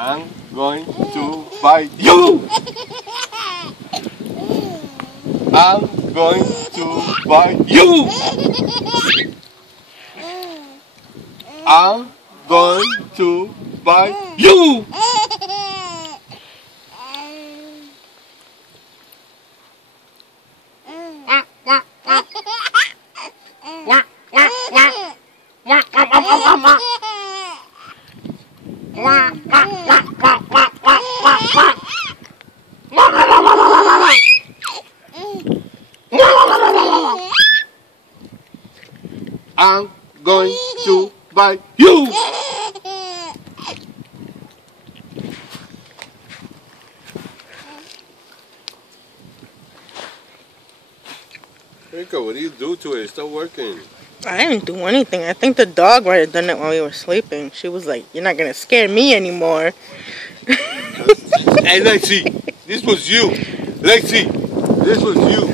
I'm going to buy you! I'm going to buy you! I'm going to buy you! I'm going to buy you! Rico, what do you do to it? It's still working. I didn't do anything. I think the dog might have done it while we were sleeping. She was like, "You're not gonna scare me anymore." Hey, Lexi, this was you. Lexi, this was you.